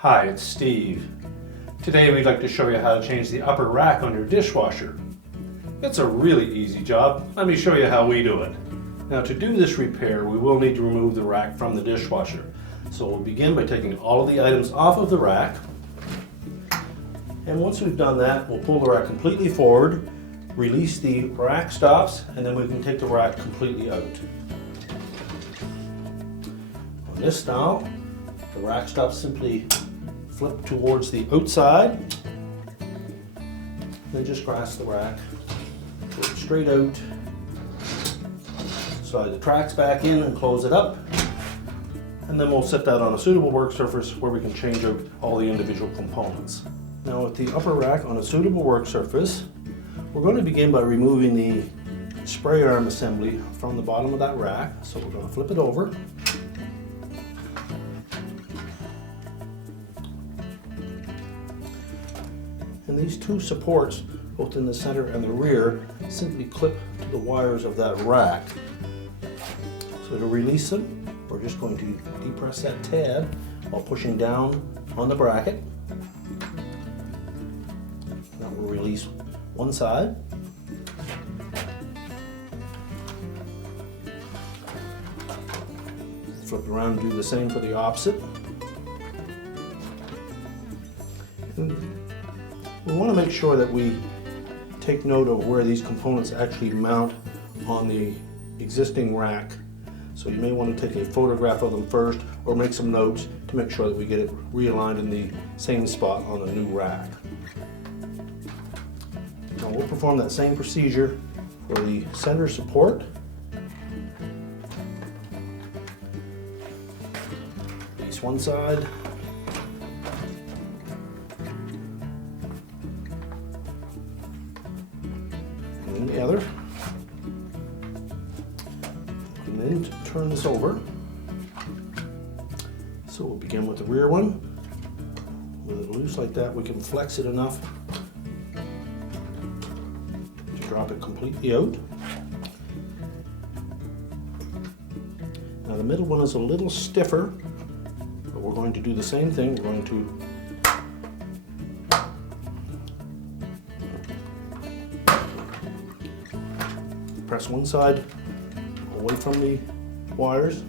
Hi, it's Steve. Today we'd like to show you how to change the upper rack on your dishwasher. It's a really easy job. Let me show you how we do it. Now to do this repair, we will need to remove the rack from the dishwasher. So we'll begin by taking all of the items off of the rack. And once we've done that, we'll pull the rack completely forward, release the rack stops, and then we can take the rack completely out. On this style, the rack stops simply flip towards the outside, then just grasp the rack, pull it straight out, slide the tracks back in and close it up, and then we'll set that on a suitable work surface where we can change out all the individual components. Now with the upper rack on a suitable work surface, we're going to begin by removing the spray arm assembly from the bottom of that rack. So we're going to flip it over. And these two supports, both in the center and the rear, simply clip to the wires of that rack. So to release them, we're just going to depress that tab while pushing down on the bracket. That will release one side. Flip it around and do the same for the opposite. And we want to make sure that we take note of where these components actually mount on the existing rack. So you may want to take a photograph of them first or make some notes to make sure that we get it realigned in the same spot on the new rack. Now we'll perform that same procedure for the center support. Release one side. And the other. And then turn this over. So we'll begin with the rear one. With it loose like that, we can flex it enough to drop it completely out. Now the middle one is a little stiffer, but we're going to do the same thing. We're going to press one side away from the wires.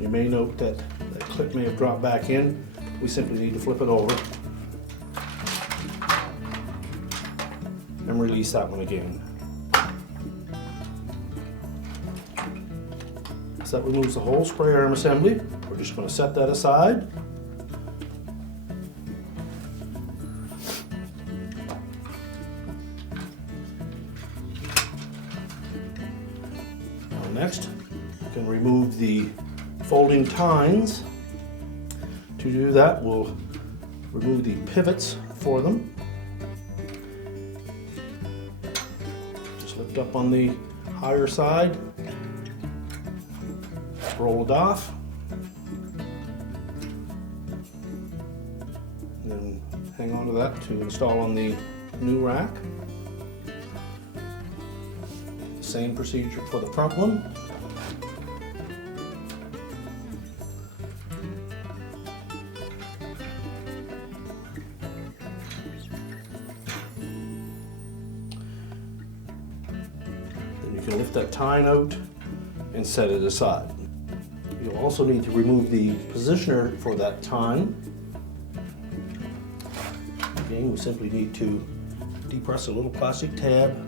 You may note that that clip may have dropped back in. We simply need to flip it over and release that one again. So that removes the whole spray arm assembly. We're just going to set that aside. Next, we can remove the folding tines. To do that, we'll remove the pivots for them. Just lift up on the higher side, roll it off, and then hang on to that to install on the new rack. Same procedure for the front one. Then you can lift that tine out and set it aside. You'll also need to remove the positioner for that tine. Again, we simply need to depress a little plastic tab.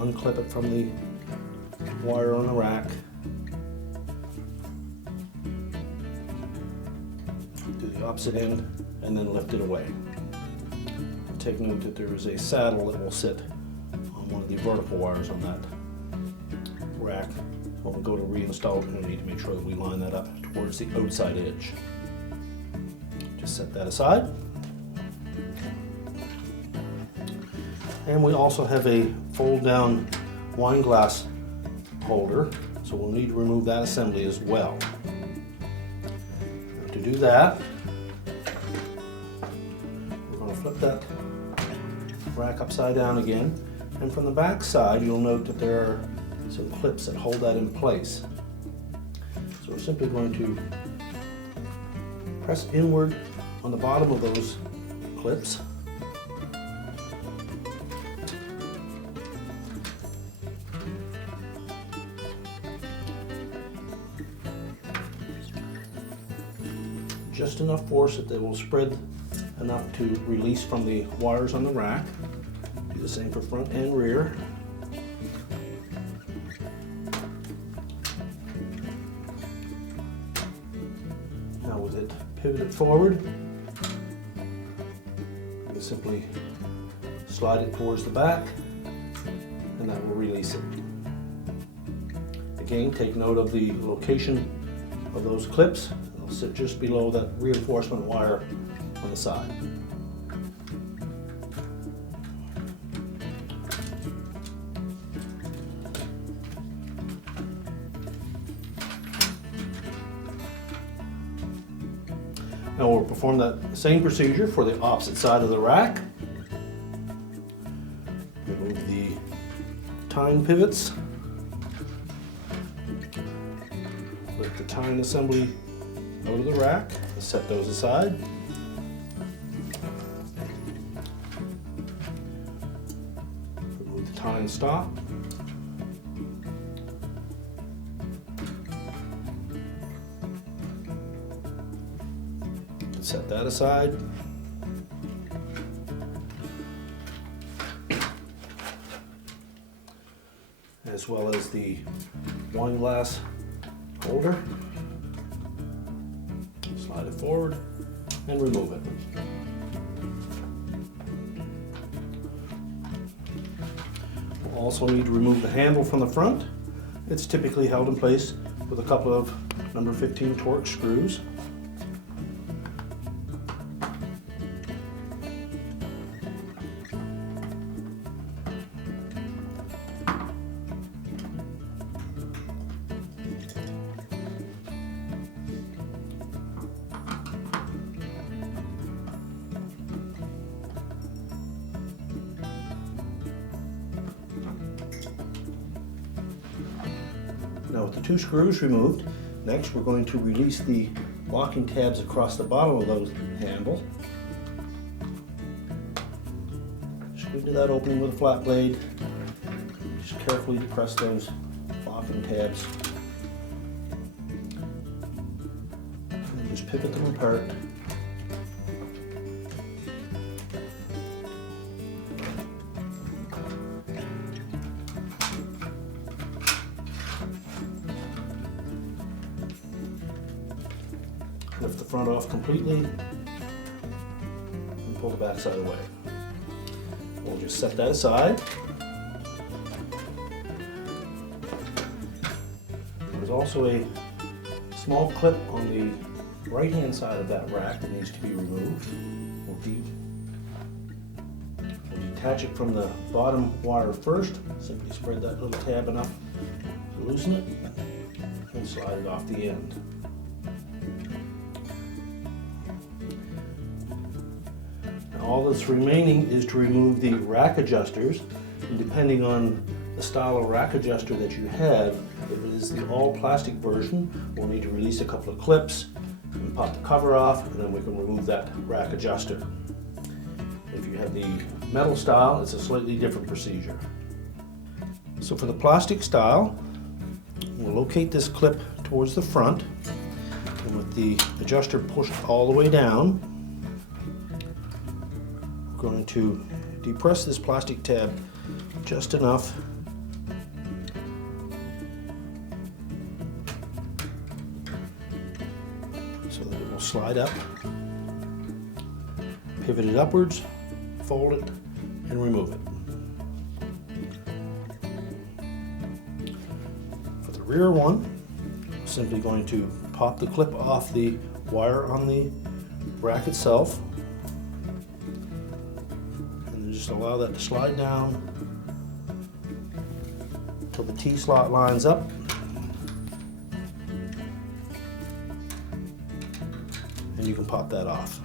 Unclip it from the wire on the rack. Do the opposite end and then lift it away. Take note that there is a saddle that will sit on one of the vertical wires on that rack. When we go to reinstall, we need to make sure that we line that up towards the outside edge. Just set that aside. And we also have a fold down wine glass holder, so we'll need to remove that assembly as well. Now to do that, we're going to flip that rack upside down again, and from the back side you'll note that there are some clips that hold that in place. So So we're simply going to press inward on the bottom of those clips. Just enough force that they will spread enough to release from the wires on the rack. Do the same for front and rear. Now with it pivoted forward, you can simply slide it towards the back and that will release it. Again, take note of the location of those clips. They'll sit just below that reinforcement wire on the side. Now we'll perform that same procedure for the opposite side of the rack. Remove the tine pivots. Lift the tine assembly out of the rack and set those aside. Remove the tine stop. Set that aside. As well as the wine glass holder. Slide it forward and remove it. We'll also need to remove the handle from the front. It's typically held in place with a couple of number 15 Torx screws. Now with the two screws removed, next we're going to release the locking tabs across the bottom of those handle. Screw into that opening with a flat blade. Just carefully depress those locking tabs. And just pivot them apart. Lift the front off completely and pull the back side away. We'll just set that aside. There's also a small clip on the right hand side of that rack that needs to be removed. We'll detach it from the bottom wire first. Simply spread that little tab enough to loosen it and slide it off the end. All that's remaining is to remove the rack adjusters, and depending on the style of rack adjuster that you have, if it is the all plastic version, we'll need to release a couple of clips and pop the cover off, and then we can remove that rack adjuster. If you have the metal style, it's a slightly different procedure. So for the plastic style, we'll locate this clip towards the front, and with the adjuster pushed all the way down, going to depress this plastic tab just enough so that it will slide up, pivot it upwards, fold it, and remove it. For the rear one, I'm simply going to pop the clip off the wire on the rack itself. Just allow that to slide down until the T-slot lines up. And you can pop that off.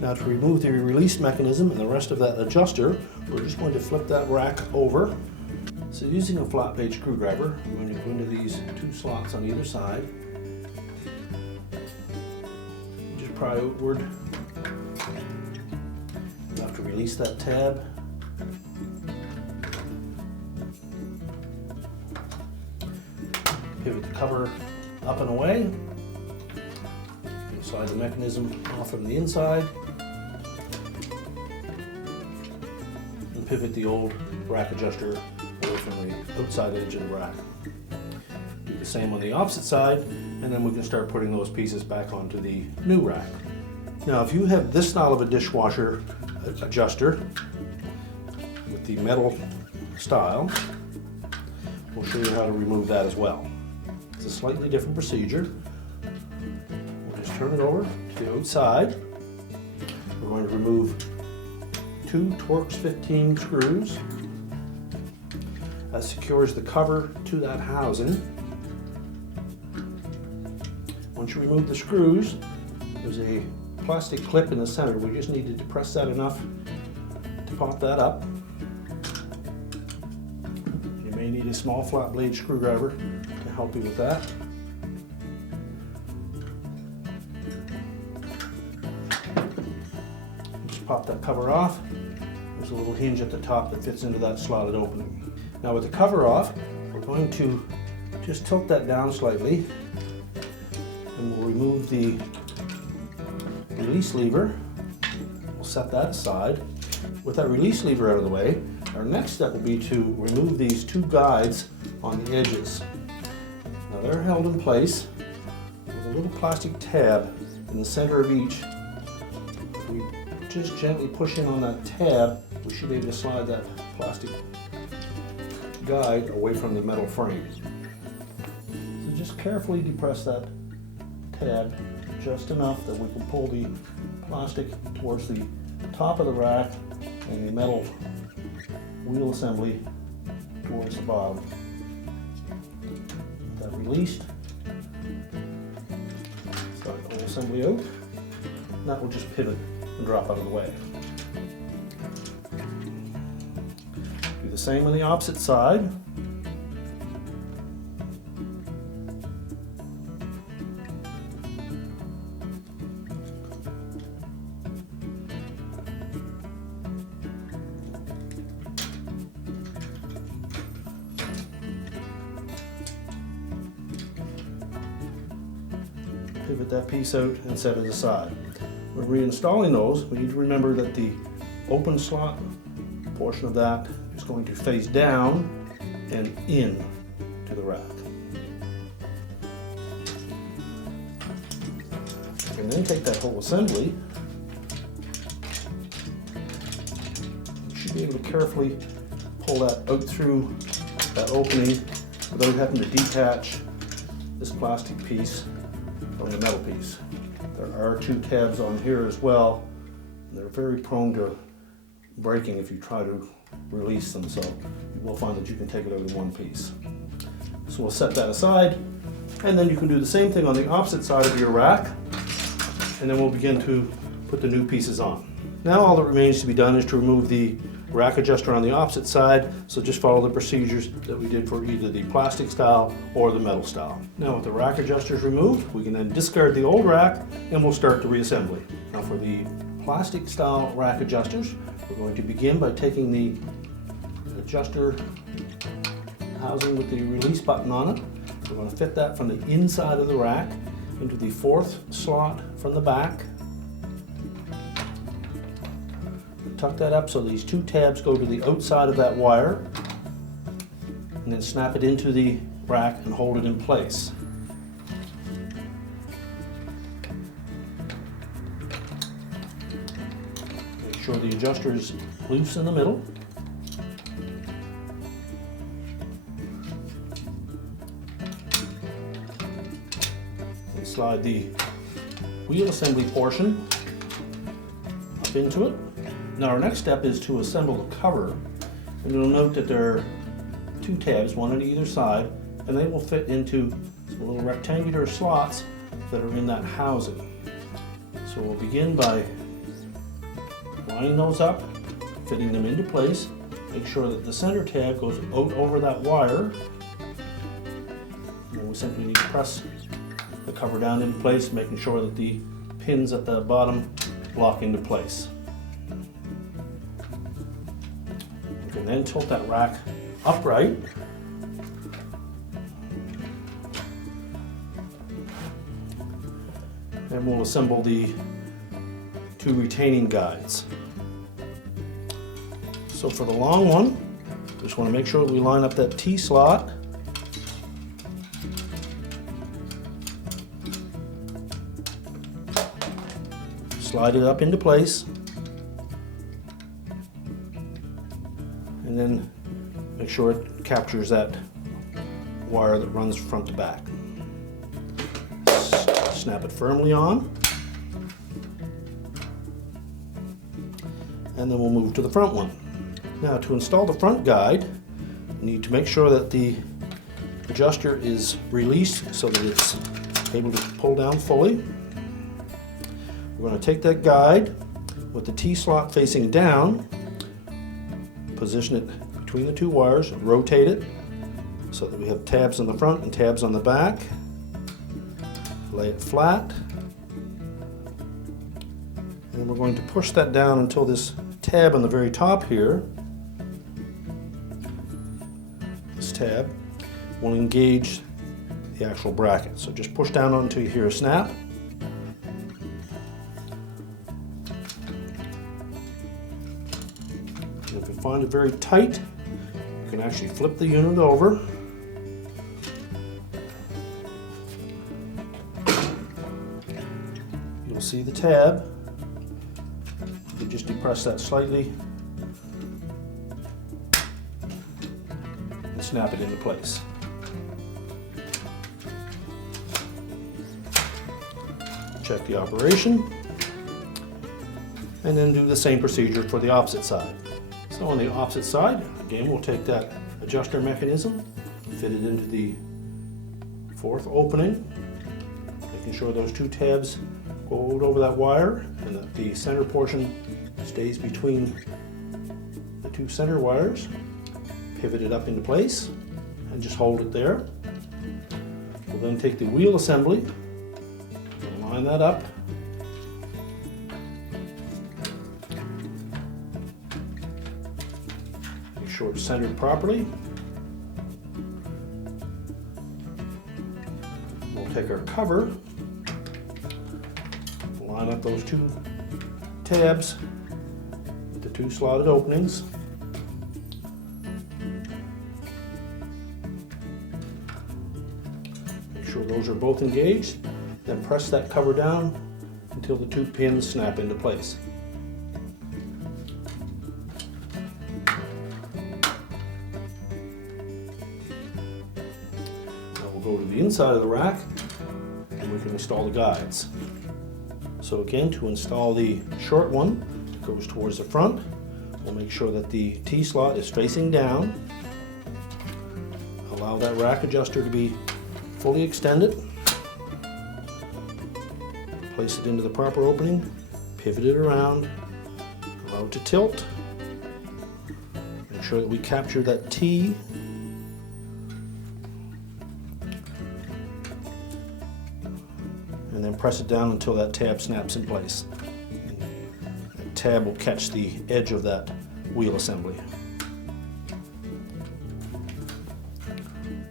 Now to remove the release mechanism and the rest of that adjuster, we're just going to flip that rack over, So using a flat blade screwdriver, I'm going to go into these two slots on either side. Just pry outward. You have to release that tab. Pivot the cover up and away. Slide the mechanism off from the inside. And pivot the old rack adjuster away from the outside edge of the rack. Do the same on the opposite side, and then we can start putting those pieces back onto the new rack. Now, if you have this style of a dishwasher adjuster with the metal style, we'll show you how to remove that as well. It's a slightly different procedure. We'll just turn it over to the outside. We're going to remove 2 Torx 15 screws. That secures the cover to that housing. Once you remove the screws, there's a plastic clip in the center. We just need to depress that enough to pop that up. You may need a small flat blade screwdriver to help you with that. Just pop that cover off. There's a little hinge at the top that fits into that slotted opening. Now with the cover off, we're going to just tilt that down slightly, and we'll remove the release lever. We'll set that aside. With that release lever out of the way, our next step will be to remove these 2 guides on the edges. Now they're held in place with a little plastic tab in the center of each. If we just gently push in on that tab, we should be able to slide that plastic guide away from the metal frame. So just carefully depress that tab just enough that we can pull the plastic towards the top of the rack and the metal wheel assembly towards the bottom. Get that released. Slide the whole assembly out. And that will just pivot and drop out of the way. Do the same on the opposite side. Pivot that piece out and set it aside. When reinstalling those, we need to remember that the open slot portion of that is going to face down and in to the rack. And then take that whole assembly. You should be able to carefully pull that out through that opening without having to detach this plastic piece from the metal piece. There are 2 tabs on here as well. They're very prone to breaking if you try to release them, so you will find that you can take it out in one piece. So we'll set that aside, and then you can do the same thing on the opposite side of your rack, and then we'll begin to put the new pieces on. Now all that remains to be done is to remove the rack adjuster on the opposite side, so just follow the procedures that we did for either the plastic style or the metal style. Now with the rack adjusters removed, we can then discard the old rack and we'll start the reassembly. Now for the plastic style rack adjusters, we're going to begin by taking the adjuster housing with the release button on it. We're going to fit that from the inside of the rack into the 4th slot from the back. Tuck that up so these 2 tabs go to the outside of that wire, and then snap it into the rack and hold it in place. Make sure the adjuster is loose in the middle. And slide the wheel assembly portion up into it. Now our next step is to assemble the cover, and you'll note that there are 2 tabs, one on either side, and they will fit into some little rectangular slots that are in that housing. So we'll begin by lining those up, fitting them into place, make sure that the center tab goes out over that wire. And we simply need to press the cover down into place, making sure that the pins at the bottom lock into place. You can then tilt that rack upright. And we'll assemble the two retaining guides. So for the long one, just want to make sure we line up that T-slot. Slide it up into place. And then make sure it captures that wire that runs front to back. Snap it firmly on. And then we'll move to the front one. Now to install the front guide, we need to make sure that the adjuster is released so that it's able to pull down fully. We're going to take that guide with the T-slot facing down, position it between the two wires, rotate it so that we have tabs on the front and tabs on the back. Lay it flat. And we're going to push that down until this tab on the very top here, this tab, will engage the actual bracket. So just push down until you hear a snap. And if you find it very tight, you can actually flip the unit over. You'll see the tab. You just depress that slightly and snap it into place. Check the operation and then do the same procedure for the opposite side. So on the opposite side, again, we'll take that adjuster mechanism, fit it into the fourth opening, making sure those two tabs go out over that wire and that the center portion stays between the two center wires. Pivot it up into place and just hold it there. We'll then take the wheel assembly and line that up. Make sure it's centered properly. We'll take our cover, line up those two tabs with the two slotted openings. Make sure those are both engaged. Then press that cover down until the two pins snap into place. Now we'll go to the inside of the rack and we can install the guides. So again, to install the short one, it goes towards the front. We'll make sure that the T-slot is facing down. Allow that rack adjuster to be fully extended. Place it into the proper opening, pivot it around, allow it to tilt. Make sure that we capture that T. And then press it down until that tab snaps in place. That tab will catch the edge of that wheel assembly.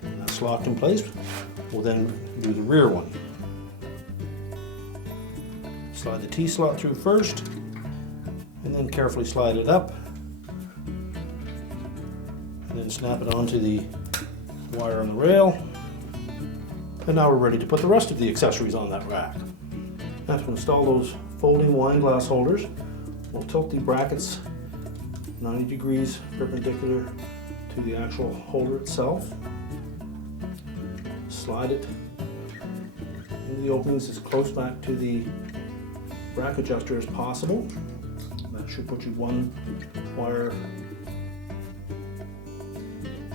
And that's locked in place. We'll then do the rear one. Slide the T-slot through first, and then carefully slide it up, and then snap it onto the wire on the rail. And now we're ready to put the rest of the accessories on that rack. Now to install those folding wine glass holders, we'll tilt the brackets 90 degrees perpendicular to the actual holder itself. Slide it into the openings as close back to the rack adjuster as possible. That should put you one wire.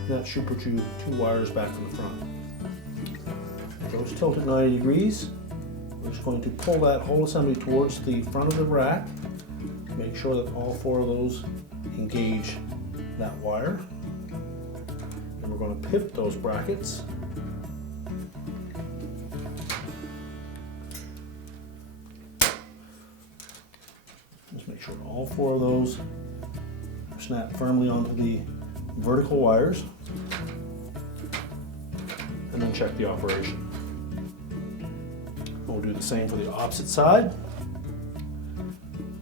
That should put you two wires back from the front. Those tilt at 90 degrees. We're just going to pull that whole assembly towards the front of the rack. Make sure that all four of those engage that wire, and we're going to pivot those brackets. Just make sure all 4 of those snap firmly onto the vertical wires, and then check the operation. We'll do the same for the opposite side.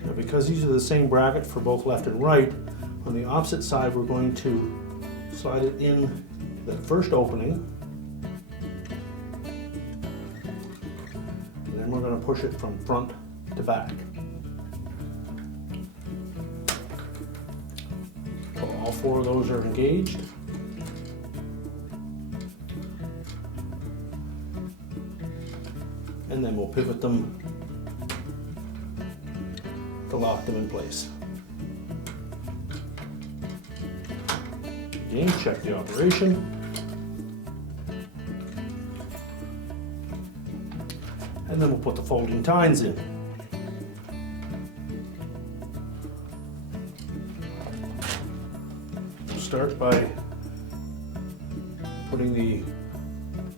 Now, because these are the same bracket for both left and right, on the opposite side we're going to slide it in the first opening, and then we're going to push it from front to back. So all 4 of those are engaged. And then we'll pivot them to lock them in place. Again, check the operation. And then we'll put the folding tines in. We'll start by putting the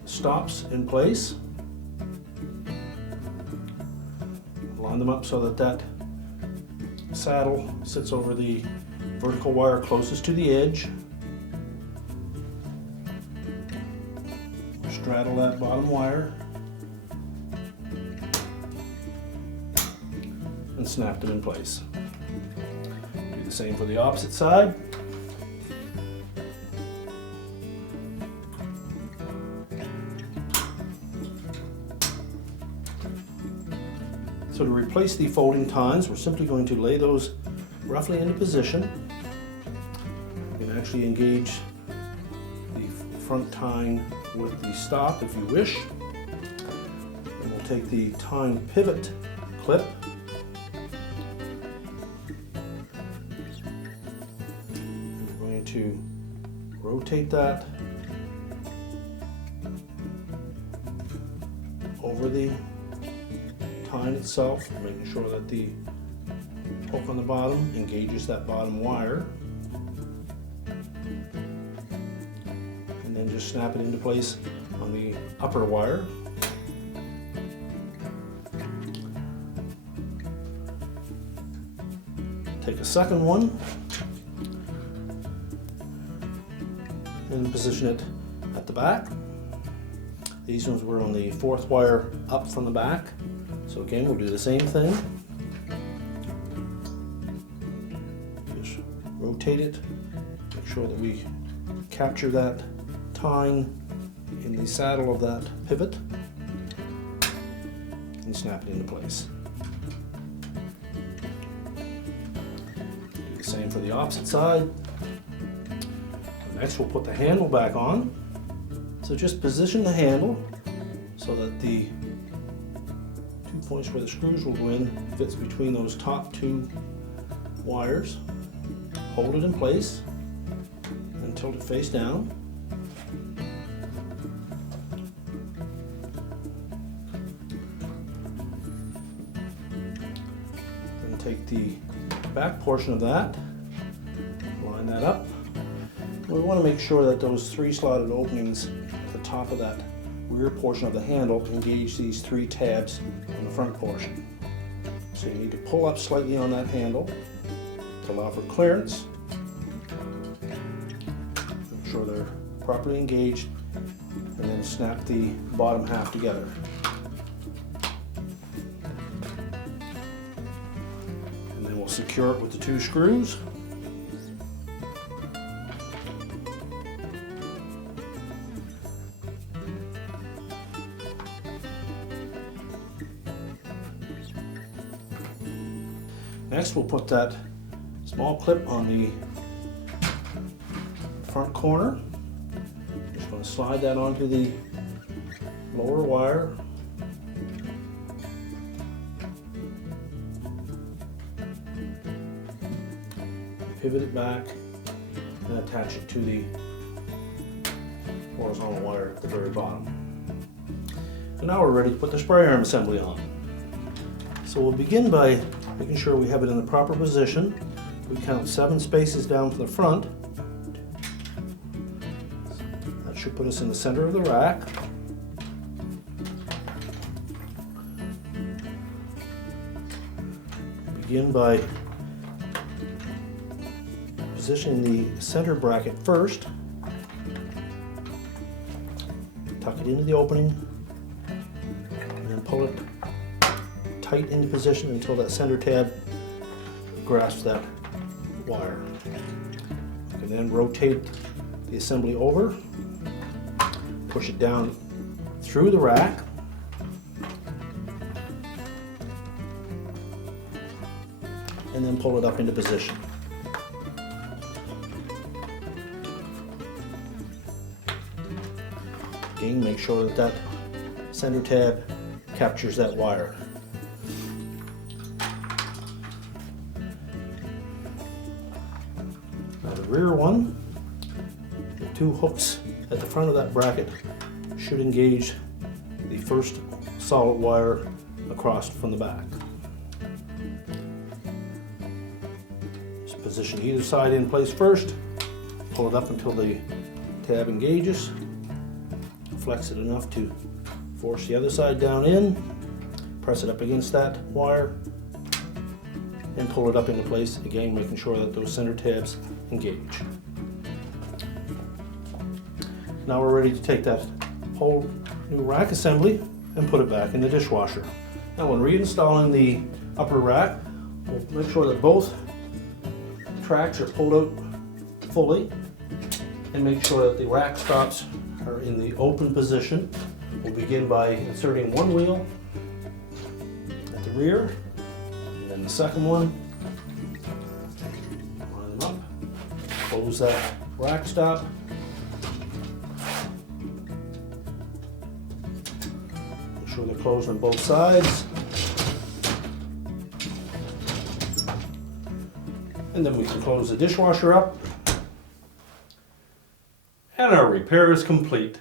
stops in place. Line them up so that that saddle sits over the vertical wire closest to the edge. Straddle that bottom wire and snap them in place. Do the same for the opposite side. So to replace the folding tines, we're simply going to lay those roughly into position. You can actually engage the front tine with the stop if you wish. And we'll take the tine pivot clip and we're going to rotate that over the tine itself, making sure that the hook on the bottom engages that bottom wire, and then just snap it into place on the upper wire. Take a second one and position it at the back. These ones were on the 4th wire up from the back. So again, we'll do the same thing. Just rotate it, make sure that we capture that tine in the saddle of that pivot, and snap it into place. Do the same for the opposite side. Next, we'll put the handle back on. So just position the handle so that the 2 points where the screws will go in fits between those top 2 wires. Hold it in place and tilt it face down. Then take the back portion of that, line that up. We want to make sure that those 3 slotted openings at the top of that rear portion of the handle engage these 3 tabs on the front portion. So you need to pull up slightly on that handle to allow for clearance. Make sure they're properly engaged, and then snap the bottom half together. And then we'll secure it with the 2 screws. Next, we'll put that small clip on the front corner. Just going to slide that onto the lower wire. Pivot it back and attach it to the horizontal wire at the very bottom. So now we're ready to put the spray arm assembly on. So we'll begin by making sure we have it in the proper position. We count 7 spaces down from the front, Should put us in the center of the rack. Begin by positioning the center bracket first. Tuck it into the opening and then pull it tight into position until that center tab grasps that wire. You can then rotate the assembly over, push it down through the rack, and then pull it up into position. Again, make sure that that center tab captures that wire. Now the rear one, the two hooks at the front of that bracket should engage the first solid wire across from the back. Just position either side in place first, pull it up until the tab engages, flex it enough to force the other side down in, press it up against that wire, and pull it up into place, again making sure that those center tabs engage. Now we're ready to take that whole new rack assembly and put it back in the dishwasher. Now when reinstalling the upper rack, we'll make sure that both tracks are pulled out fully and make sure that the rack stops are in the open position. We'll begin by inserting one wheel at the rear, and then the second one. Line them up, close that rack stop, make sure they're closed on both sides, and then we can close the dishwasher up, and our repair is complete.